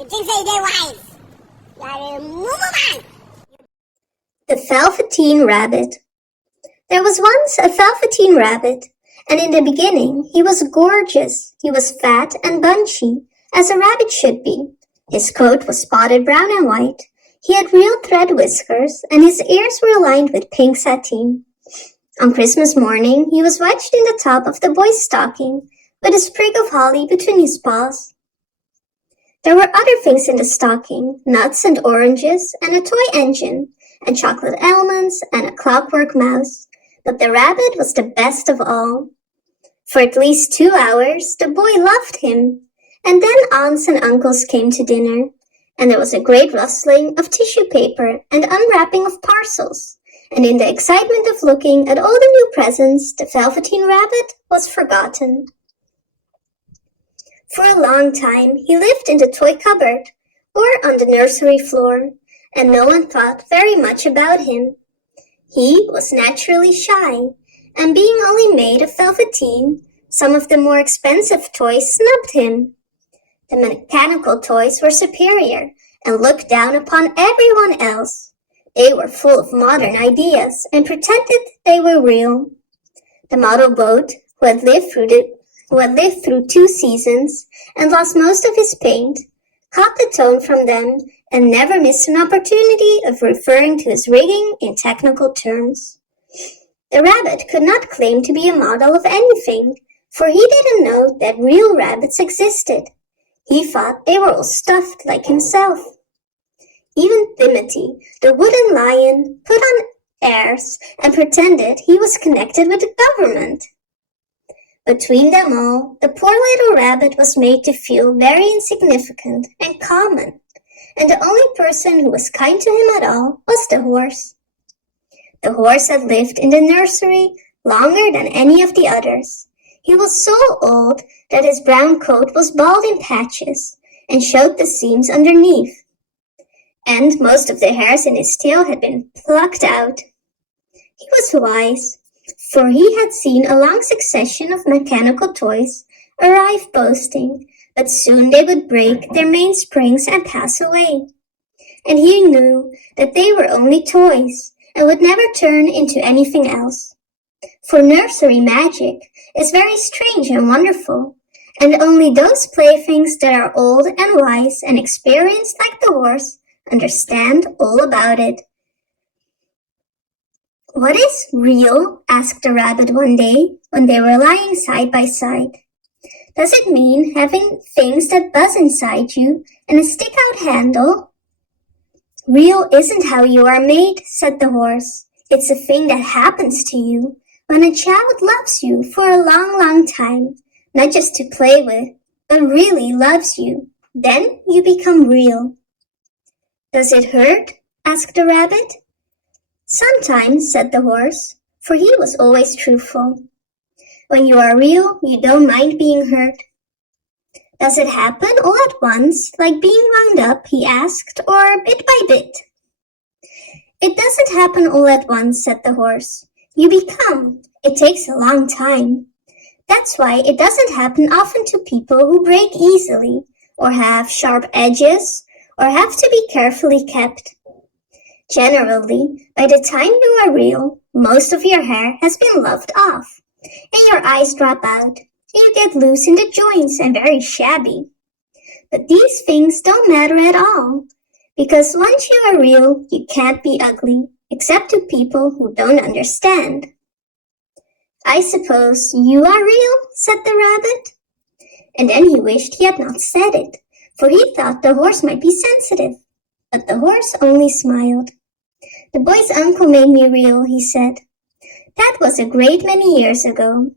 You think they're wise? The Velveteen Rabbit. There was once a Velveteen Rabbit, and in the beginning he was gorgeous. He was fat and bunchy, as a rabbit should be. His coat was spotted brown and white. He had real thread whiskers, and his ears were lined with pink sateen. On Christmas morning, he was wedged in the top of the boy's stocking, with a sprig of holly between his paws. There were other things in the stocking, nuts and oranges, and a toy engine, and chocolate almonds, and a clockwork mouse, but the rabbit was the best of all. For at least 2 hours, the boy loved him, and then aunts and uncles came to dinner, and there was a great rustling of tissue paper and unwrapping of parcels, and in the excitement of looking at all the new presents, the Velveteen Rabbit was forgotten. For a long time, he lived in the toy cupboard, or on the nursery floor, and no one thought very much about him. He was naturally shy, and being only made of velveteen, some of the more expensive toys snubbed him. The mechanical toys were superior and looked down upon everyone else. They were full of modern ideas and pretended they were real. The model boat, who had lived through 2 seasons and lost most of his paint, caught the tone from them and never missed an opportunity of referring to his rigging in technical terms. The rabbit could not claim to be a model of anything, for he didn't know that real rabbits existed. He thought they were all stuffed like himself. Even Timothy, the wooden lion, put on airs and pretended he was connected with the government. Between them all, the poor little rabbit was made to feel very insignificant and common, and the only person who was kind to him at all was the horse. The horse had lived in the nursery longer than any of the others. He was so old that his brown coat was bald in patches and showed the seams underneath, and most of the hairs in his tail had been plucked out. He was wise, for he had seen a long succession of mechanical toys arrive boasting, but soon they would break their mainsprings and pass away. And he knew that they were only toys and would never turn into anything else. For nursery magic is very strange and wonderful, and only those playthings that are old and wise and experienced like the horse understand all about it. "What is real?" asked the rabbit one day when they were lying side by side. "Does it mean having things that buzz inside you and a stick-out handle?" "Real isn't how you are made," said the horse. "It's a thing that happens to you when a child loves you for a long, long time, not just to play with, but really loves you. Then you become real." "Does it hurt?" asked the rabbit. "Sometimes," said the horse, for he was always truthful. "When you are real, you don't mind being hurt." "Does it happen all at once, like being wound up?" he asked, "or bit by bit?" "It doesn't happen all at once," said the horse. "You become. It takes a long time. That's why it doesn't happen often to people who break easily, or have sharp edges, or have to be carefully kept. Generally, by the time you are real, most of your hair has been lopped off, and your eyes drop out, and you get loose in the joints and very shabby. But these things don't matter at all, because once you are real, you can't be ugly, except to people who don't understand." "I suppose you are real?" said the rabbit. And then he wished he had not said it, for he thought the horse might be sensitive. But the horse only smiled. "The boy's uncle made me real," he said. "That was a great many years ago.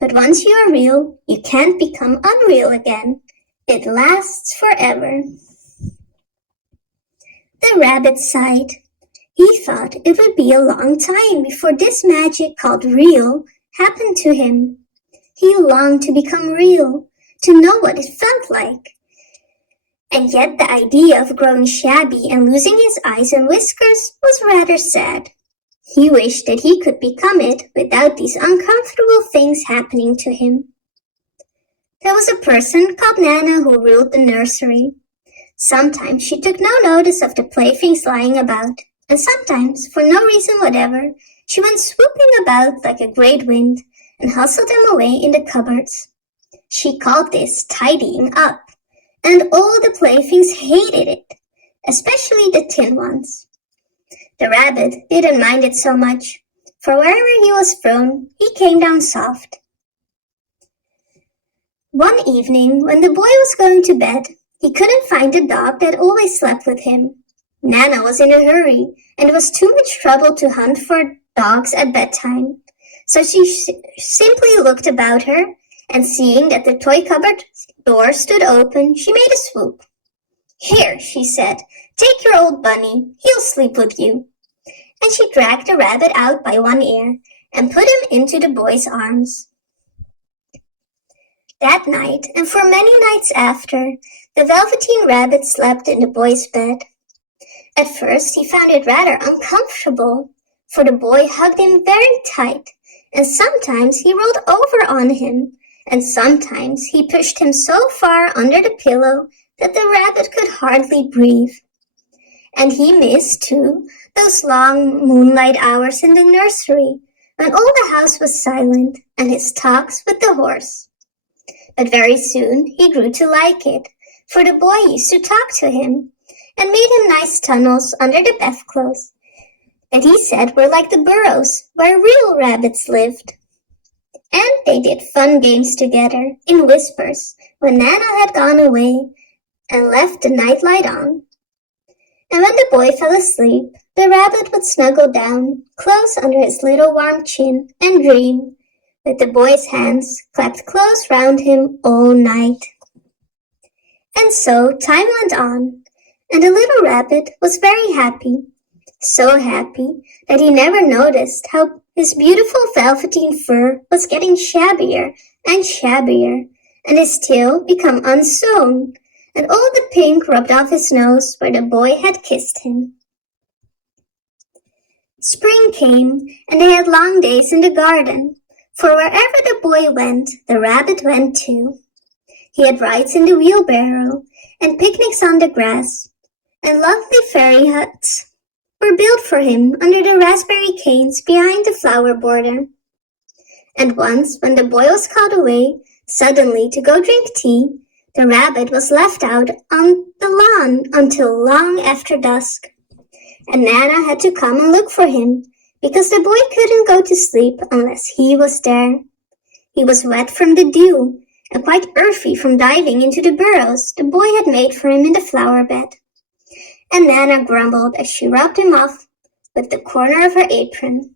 But once you are real, you can't become unreal again. It lasts forever." The rabbit sighed. He thought it would be a long time before this magic called real happened to him. He longed to become real, to know what it felt like. And yet the idea of growing shabby and losing his eyes and whiskers was rather sad. He wished that he could become it without these uncomfortable things happening to him. There was a person called Nana who ruled the nursery. Sometimes she took no notice of the playthings lying about, and sometimes, for no reason whatever, she went swooping about like a great wind and hustled them away in the cupboards. She called this tidying up, and all the playthings hated it, especially the tin ones. The rabbit didn't mind it so much, for wherever he was thrown, he came down soft. One evening, when the boy was going to bed, he couldn't find the dog that always slept with him. Nana was in a hurry, and it was too much trouble to hunt for dogs at bedtime. So she simply looked about her, and seeing that the toy cupboard door stood open, she made a swoop. "Here," she said, "take your old bunny. He'll sleep with you." And she dragged the rabbit out by one ear and put him into the boy's arms. That night, and for many nights after, the Velveteen Rabbit slept in the boy's bed. At first he found it rather uncomfortable, for the boy hugged him very tight, and sometimes he rolled over on him, and sometimes he pushed him so far under the pillow that the rabbit could hardly breathe. And he missed, too, those long moonlight hours in the nursery, when all the house was silent, and his talks with the horse. But very soon he grew to like it, for the boy used to talk to him, and made him nice tunnels under the bedclothes, that he said were like the burrows where real rabbits lived. And they did fun games together, in whispers, when Nana had gone away and left the nightlight on. And when the boy fell asleep, the rabbit would snuggle down, close under his little warm chin, and dream, with the boy's hands clapped close round him all night. And so time went on, and the little rabbit was very happy, so happy that he never noticed how his beautiful velveteen fur was getting shabbier and shabbier, and his tail become unsewn, and all the pink rubbed off his nose where the boy had kissed him. Spring came, and they had long days in the garden, for wherever the boy went, the rabbit went too. He had rides in the wheelbarrow, and picnics on the grass, and lovely fairy huts were built for him under the raspberry canes behind the flower border. And once, when the boy was called away suddenly to go drink tea, the rabbit was left out on the lawn until long after dusk. And Nana had to come and look for him, because the boy couldn't go to sleep unless he was there. He was wet from the dew, and quite earthy from diving into the burrows the boy had made for him in the flower bed. And Nana grumbled as she rubbed him off with the corner of her apron.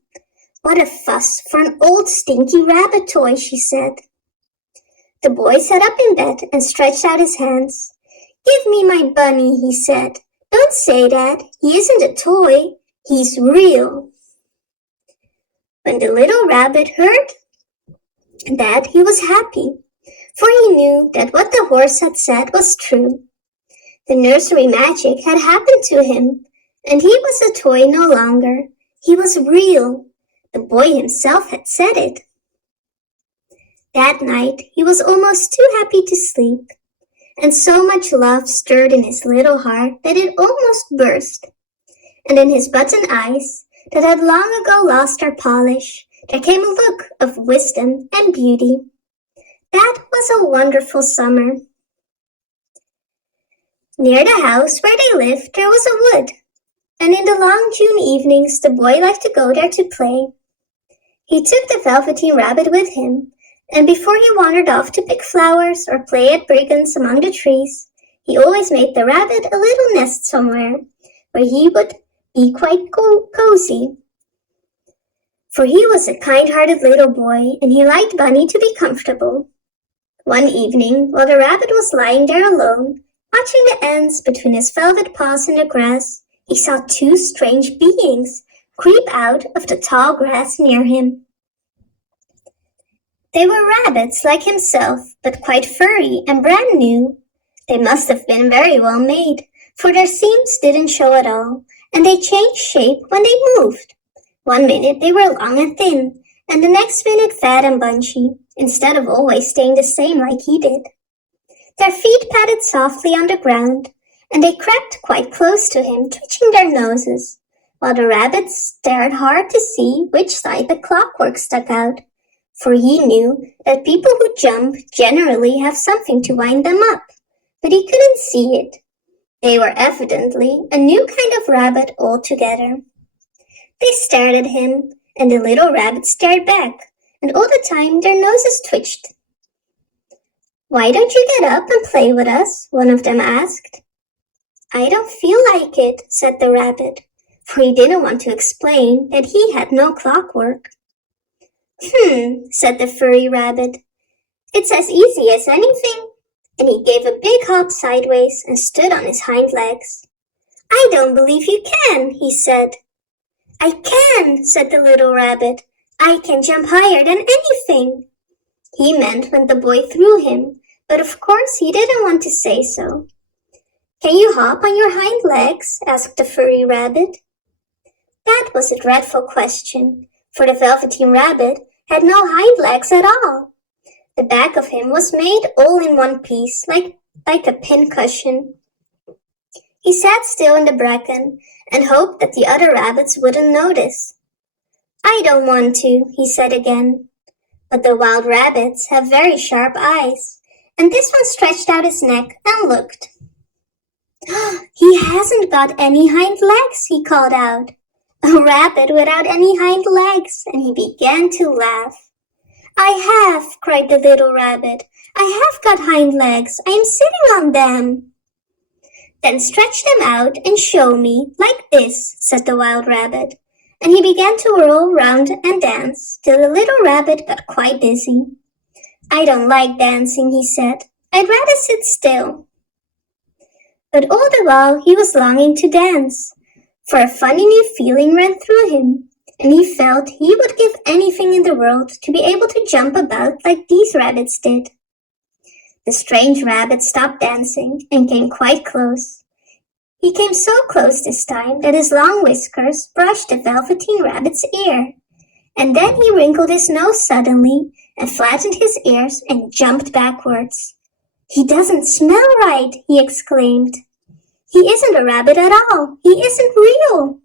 "What a fuss for an old stinky rabbit toy," she said. The boy sat up in bed and stretched out his hands. "Give me my bunny," he said. "Don't say that. He isn't a toy. He's real." When the little rabbit heard that, he was happy, for he knew that what the horse had said was true. The nursery magic had happened to him, and he was a toy no longer. He was real. The boy himself had said it. That night he was almost too happy to sleep, and so much love stirred in his little heart that it almost burst. And in his button eyes, that had long ago lost their polish, there came a look of wisdom and beauty. That was a wonderful summer. Near the house where they lived there was a wood, and in the long June evenings the boy liked to go there to play. He took the Velveteen Rabbit with him, and before he wandered off to pick flowers or play at brigands among the trees, he always made the rabbit a little nest somewhere, where he would be quite cozy. For he was a kind-hearted little boy, and he liked Bunny to be comfortable. One evening, while the rabbit was lying there alone, watching the ants between his velvet paws in the grass, he saw two strange beings creep out of the tall grass near him. They were rabbits like himself, but quite furry and brand new. They must have been very well made, for their seams didn't show at all, and they changed shape when they moved. One minute they were long and thin, and the next minute fat and bunchy, instead of always staying the same like he did. Their feet patted softly on the ground, and they crept quite close to him, twitching their noses, while the rabbits stared hard to see which side the clockwork stuck out, for he knew that people who jump generally have something to wind them up, but he couldn't see it. They were evidently a new kind of rabbit altogether. They stared at him, and the little rabbits stared back, and all the time their noses twitched. "Why don't you get up and play with us?" one of them asked. "I don't feel like it," said the rabbit, for he didn't want to explain that he had no clockwork. Said the furry rabbit. "It's as easy as anything." And he gave a big hop sideways and stood on his hind legs. "I don't believe you can," he said. "I can," said the little rabbit. "I can jump higher than anything." He meant when the boy threw him, but of course he didn't want to say so. "Can you hop on your hind legs?" asked the furry rabbit. That was a dreadful question, for the Velveteen rabbit had no hind legs at all. The back of him was made all in one piece, like a pincushion. He sat still in the bracken and hoped that the other rabbits wouldn't notice. "I don't want to," he said again. But the wild rabbits have very sharp eyes, and this one stretched out his neck and looked. "He hasn't got any hind legs," he called out. "A rabbit without any hind legs," and he began to laugh. "I have," cried the little rabbit. "I have got hind legs. I am sitting on them." "Then stretch them out and show me, like this," said the wild rabbit, and he began to whirl round and dance till the little rabbit got quite dizzy. "I don't like dancing," he said. "I'd rather sit still." But all the while he was longing to dance, for a funny new feeling ran through him, and he felt he would give anything in the world to be able to jump about like these rabbits did. The strange rabbit stopped dancing and came quite close. He came so close this time that his long whiskers brushed the Velveteen rabbit's ear, and then he wrinkled his nose suddenly and flattened his ears and jumped backwards. "He doesn't smell right," he exclaimed. "He isn't a rabbit at all. He isn't real."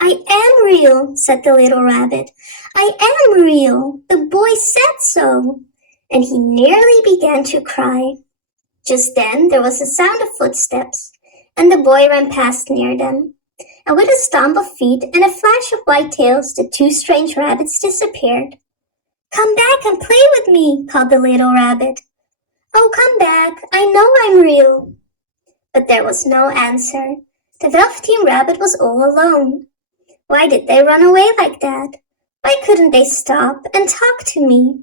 "I am real," said the little rabbit. "I am real. The boy said so." And he nearly began to cry. Just then there was a sound of footsteps, and the boy ran past near them. And with a stomp of feet and a flash of white tails, the two strange rabbits disappeared. "Come back and play with me," called the little rabbit. "Oh, come back. I know I'm real." But there was no answer. The Velveteen rabbit was all alone. Why did they run away like that? Why couldn't they stop and talk to me?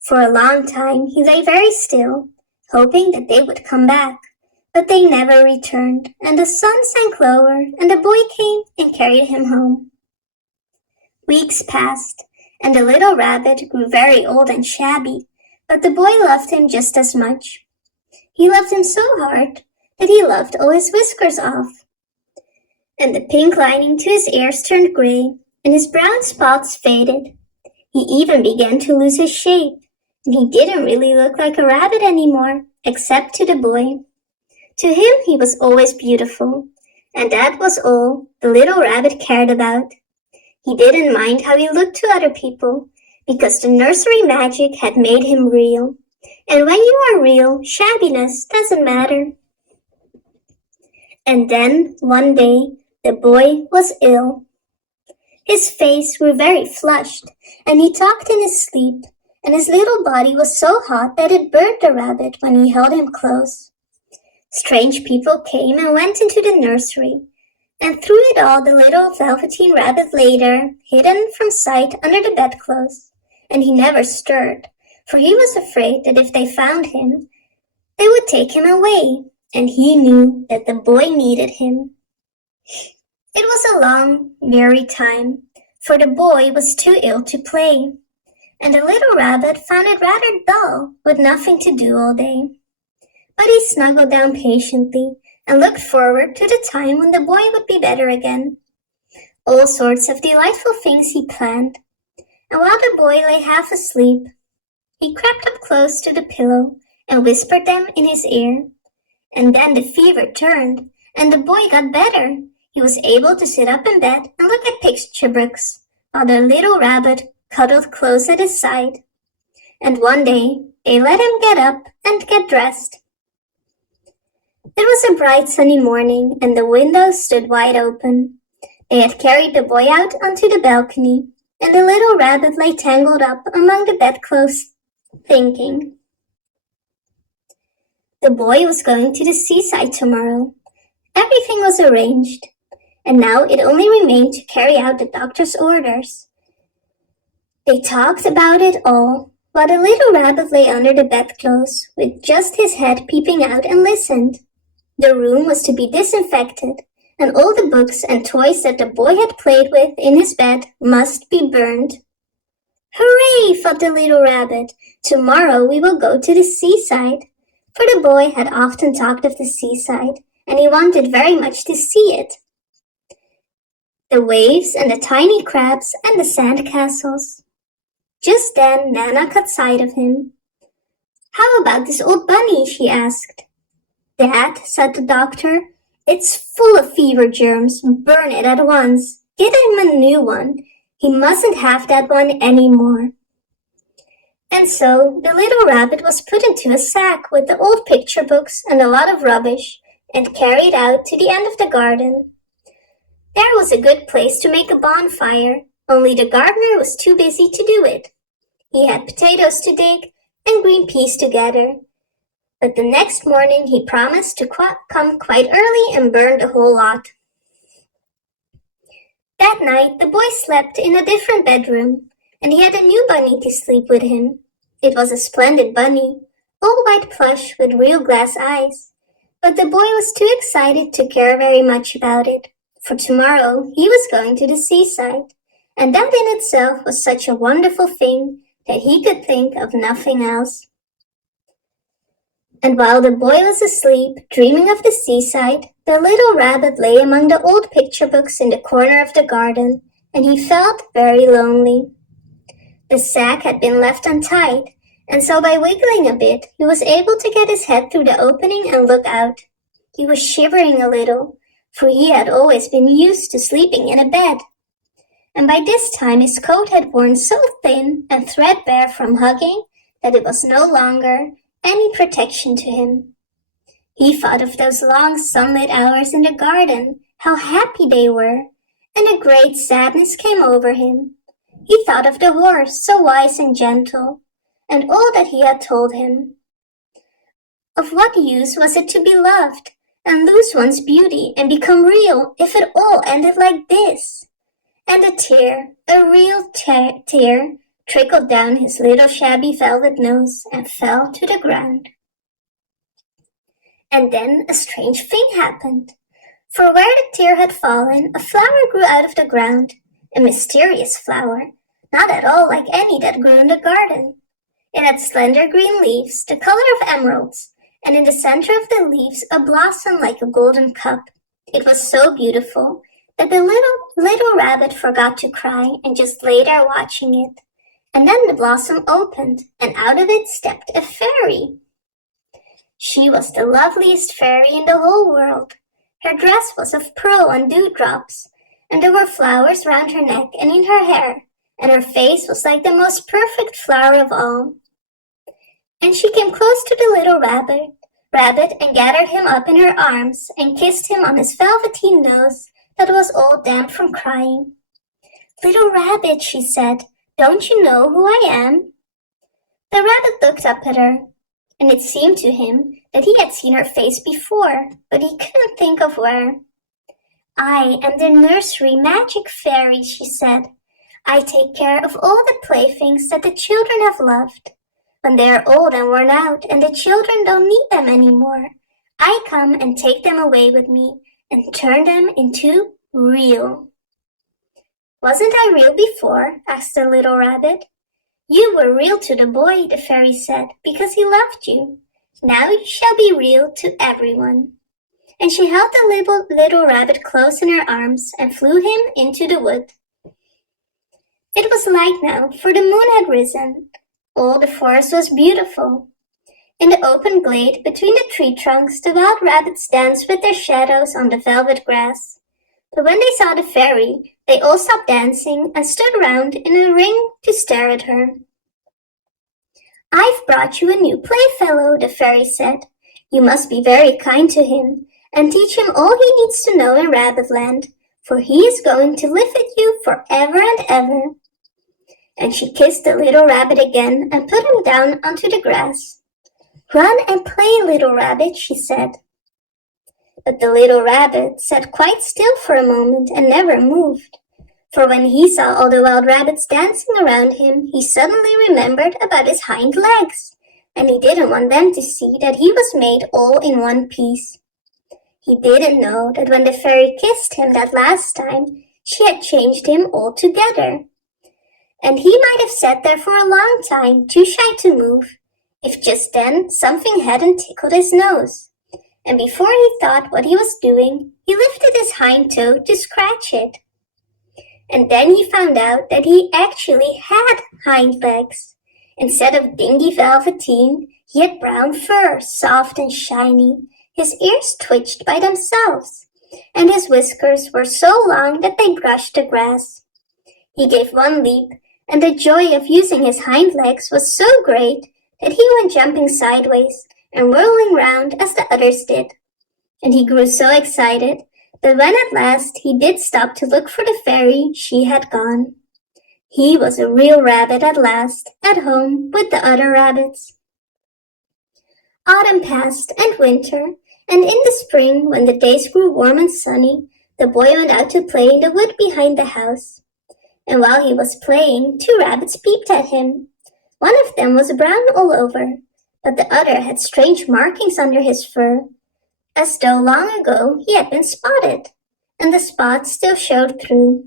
For a long time he lay very still, hoping that they would come back, but they never returned, and the sun sank lower, and the boy came and carried him home. Weeks passed, and the little rabbit grew very old and shabby, but the boy loved him just as much. He loved him so hard that he loved all his whiskers off. And the pink lining to his ears turned gray, and his brown spots faded. He even began to lose his shape, and he didn't really look like a rabbit anymore, except to the boy. To him he was always beautiful, and that was all the little rabbit cared about. He didn't mind how he looked to other people, because the nursery magic had made him real. And when you are real, shabbiness doesn't matter. And then, one day, the boy was ill. His face grew very flushed, and he talked in his sleep, and his little body was so hot that it burned the rabbit when he held him close. Strange people came and went into the nursery, and through it all the little Velveteen rabbit lay there, hidden from sight under the bedclothes, and he never stirred, for he was afraid that if they found him, they would take him away, and he knew that the boy needed him. It was a long, weary time, for the boy was too ill to play, and the little rabbit found it rather dull, with nothing to do all day. But he snuggled down patiently and looked forward to the time when the boy would be better again. All sorts of delightful things he planned, and while the boy lay half asleep, he crept up close to the pillow and whispered them in his ear, And then the fever turned, and the boy got better. He was able to sit up in bed and look at picture books, while the little rabbit cuddled close at his side. And one day, they let him get up and get dressed. It was a bright sunny morning, and the windows stood wide open. They had carried the boy out onto the balcony, and the little rabbit lay tangled up among the bedclothes, thinking. The boy was going to the seaside tomorrow. Everything was arranged, and now it only remained to carry out the doctor's orders. They talked about it all, while the little rabbit lay under the bedclothes, with just his head peeping out, and listened. The room was to be disinfected, and all the books and toys that the boy had played with in his bed must be burned. Hooray, thought the little rabbit. Tomorrow we will go to the seaside. For the boy had often talked of the seaside, and he wanted very much to see it. The waves and the tiny crabs and the sand castles. Just then Nana caught sight of him. How about this old bunny? She asked. Dad, said the doctor, it's full of fever germs. Burn it at once. Get him a new one. He mustn't have that one anymore. And so the little rabbit was put into a sack with the old picture books and a lot of rubbish and carried out to the end of the garden. There was a good place to make a bonfire, only the gardener was too busy to do it. He had potatoes to dig and green peas to gather. But the next morning he promised to come quite early and burn the whole lot. That night the boy slept in a different bedroom, and he had a new bunny to sleep with him. It was a splendid bunny, all white plush with real glass eyes. But the boy was too excited to care very much about it, for tomorrow he was going to the seaside, and that in itself was such a wonderful thing that he could think of nothing else. And while the boy was asleep, dreaming of the seaside, the little rabbit lay among the old picture books in the corner of the garden, and he felt very lonely. The sack had been left untied, and so by wiggling a bit, he was able to get his head through the opening and look out. He was shivering a little, for he had always been used to sleeping in a bed. And by this time his coat had worn so thin and threadbare from hugging that it was no longer any protection to him. He thought of those long sunlit hours in the garden, how happy they were, and a great sadness came over him. He thought of the horse, so wise and gentle, and all that he had told him. Of what use was it to be loved, and lose one's beauty and become real, if it all ended like this? And a tear, a real tear, trickled down his little shabby velvet nose and fell to the ground. And then a strange thing happened. For where the tear had fallen, a flower grew out of the ground, a mysterious flower, not at all like any that grew in the garden. It had slender green leaves, the color of emeralds, and in the center of the leaves a blossom like a golden cup. It was so beautiful that the little rabbit forgot to cry and just lay there watching it. And then the blossom opened, and out of it stepped a fairy. She was the loveliest fairy in the whole world. Her dress was of pearl and dewdrops, and there were flowers round her neck and in her hair, and her face was like the most perfect flower of all. And she came close to the little rabbit and gathered him up in her arms and kissed him on his velveteen nose that was all damp from crying. Little rabbit, she said, don't you know who I am? The rabbit looked up at her, and it seemed to him that he had seen her face before, but he couldn't think of where. I am the nursery magic fairy, she said. I take care of all the playthings that the children have loved. When they are old and worn out and the children don't need them anymore, I come and take them away with me and turn them into real. Wasn't I real before? Asked the little rabbit. You were real to the boy, the fairy said, because he loved you. Now you shall be real to everyone. And she held the little rabbit close in her arms and flew him into the wood. It was light now, for the moon had risen. All the forest was beautiful. In the open glade between the tree trunks, the wild rabbits danced with their shadows on the velvet grass. But when they saw the fairy, they all stopped dancing and stood around in a ring to stare at her. "I've brought you a new playfellow," the fairy said. "You must be very kind to him and teach him all he needs to know in Rabbitland, for he is going to live with you forever and ever." And she kissed the little rabbit again and put him down onto the grass. "Run and play, little rabbit," she said. But the little rabbit sat quite still for a moment and never moved. For when he saw all the wild rabbits dancing around him, he suddenly remembered about his hind legs, and he didn't want them to see that he was made all in one piece. He didn't know that when the fairy kissed him that last time, she had changed him altogether. And he might have sat there for a long time, too shy to move, if just then something hadn't tickled his nose. And before he thought what he was doing, he lifted his hind toe to scratch it. And then he found out that he actually had hind legs. Instead of dingy velveteen, he had brown fur, soft and shiny. His ears twitched by themselves, and his whiskers were so long that they brushed the grass. He gave one leap, and the joy of using his hind legs was so great that he went jumping sideways and whirling round as the others did. And he grew so excited that when at last he did stop to look for the fairy, she had gone. He was a real rabbit at last, at home with the other rabbits. Autumn passed and winter, and in the spring, when the days grew warm and sunny, the boy went out to play in the wood behind the house. And while he was playing, two rabbits peeped at him. One of them was brown all over, but the other had strange markings under his fur, as though long ago he had been spotted, and the spots still showed through.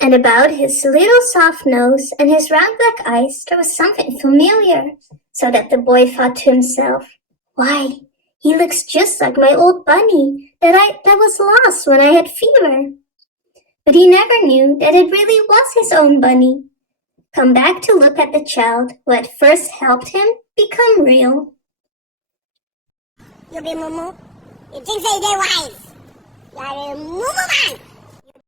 And about his little soft nose and his round black eyes there was something familiar, so that the boy thought to himself, "Why, he looks just like my old bunny that was lost when I had fever." But he never knew that it really was his own bunny, come back to look at the child who had first helped him become real. You be Mumu? You think they wise? You are a Mumu man!